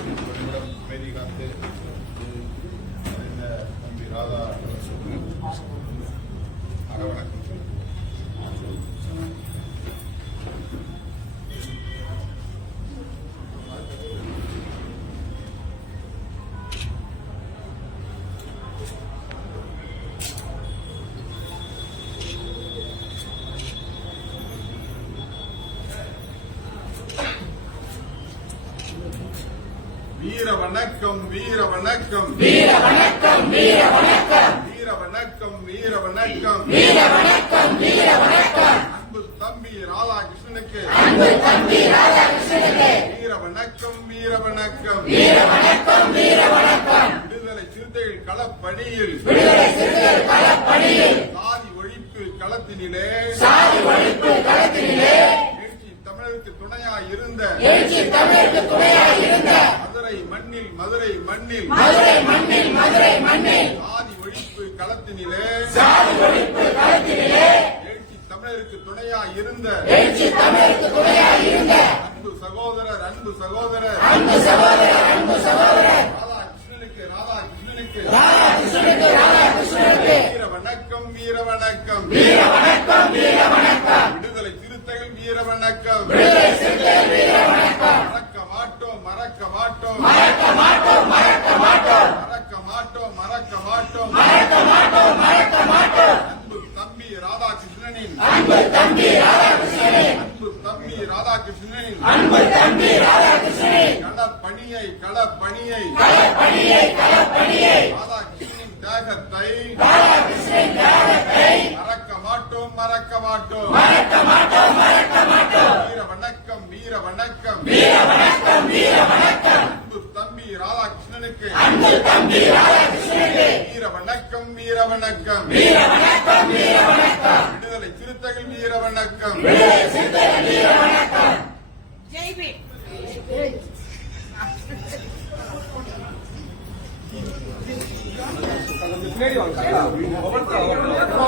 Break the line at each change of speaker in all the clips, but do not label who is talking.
ஒரு நிமிடம் அமைதி காத்து தம்பி ராதா அரவணக்கம் வீர வணக்கம் வீர வணக்கம் வீர வணக்கம் வீர வணக்கம் வீர வணக்கம் வீர வணக்கம் வீர வணக்கம் வீர வணக்கம் அன்பு தம்பி ராதாகிருஷ்ணனுக்கு. அன்பு தம்பி ராதாகிருஷ்ணனுக்கு. வீர வணக்கம் வீர வணக்கம் வீர வணக்கம் வீர வணக்கம் விடுதலை சிறுத்தைகள் களப்பணியில். விடுதலை சிறுத்தைகள் களப்பணியில். சாதி ஒழிப்பு களத்தினிலே. சாதி ஒழிப்பு களத்தினிலே எழுச்சி தமிழருக்கு துணையாய் இருந்த எழுச்சி தமிழருக்கு துணையாய் இருந்த மதுரை மண்ணில் மதுரை மண்ணில் மதுரை மண்ணில் மதுரை மண்ணில் சாதி ஒழிப்பு களத்தினிலே சாதி ஒழிப்பு களத்தினிலே எழுச்சி தமிழருக்கு துணையாய் இருந்த எழுச்சி தமிழருக்கு துணையாய் இருந்த அன்பு சகோதரர் அன்பு சகோதரர். அன்பு சகோதரர் அன்பு சகோதரர். ராதாகிருஷ்ணனுக்கு ராதாகிருஷ்ணனுக்கு ராதாகிருஷ்ணனுக்கு ராதாகிருஷ்ணனுக்கு வீர வணக்கம் வீர வணக்கம். வீர வணக்கம் வீர வணக்கம் விடுதலை சிறுத்தைகள் வீர வணக்கம் விடுதலை சிறுத்தைகள் வீர வணக்கம் மறக்க மாட்டோம் மறக்க மாட்டோம் மறக்க மாட்டோம் மறக்க மாட்டோம் மறக்க மாட்டோம் மறக்க மாட்டோம் மறக்க மாட்டோம் மறக்க மாட்டோம் அன்பு தம்பி ராதாகிருஷ்ணனின் அன்பு தம்பி ராதாகிருஷ்ணனின் அன்பு தம்பி ராதாகிருஷ்ணனின் அன்பு தம்பி ராதாகிருஷ்ணனின் களப்பணியை களப்பணியை களப்பணியை ராதாகிருஷ்ணனின் தியாகத்தை ராதாகிருஷ்ணனின் தியாகத்தை மறக்க மாட்டோம் மறக்க மாட்டோம் மறக்க மாட்டோம் மறக்க மாட்டோம் வீர வணக்கம் வீர வணக்கம் வீர வணக்கம் வீர வணக்கம் ராதாகிருஷ்ணனுக்கு. அன்பு தம்பி ராதாகிருஷ்ணனுக்கு. வீர வணக்கம் வீர வணக்கம் வீர வணக்கம் வீர வணக்கம் விடுதலை சிறுத்தைகள் வீர வணக்கம் விடுதலை சிறுத்தைகள் வீர வணக்கம்
ஜெய் பீம்
நம்ம கொஞ்சம்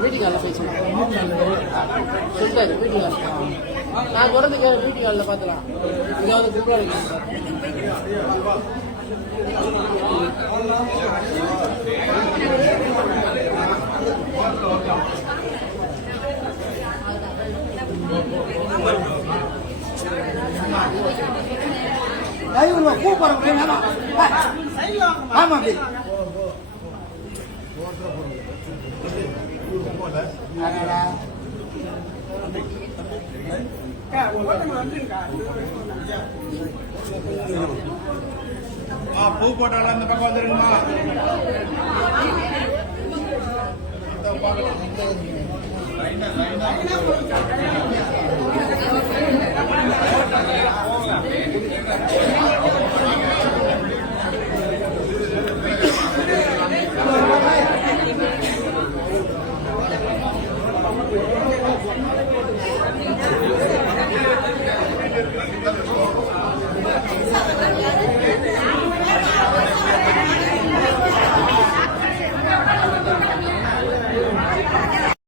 வீட்டுக்காரில் போய் சொன்னேன் சொல்லிட்டாரு வீட்டுக்காரில் நான் தொடர்ந்து வீட்டுக்காரில் பார்த்துலாம் இங்கே வந்து குருவாளிக்கு
லைவ்ல டிரைவர் கூப்பிடுறேன் ஆமா அப்படி.
பூ போட்டால அந்த பக்கம் வந்துருங்கம்மா. லைனா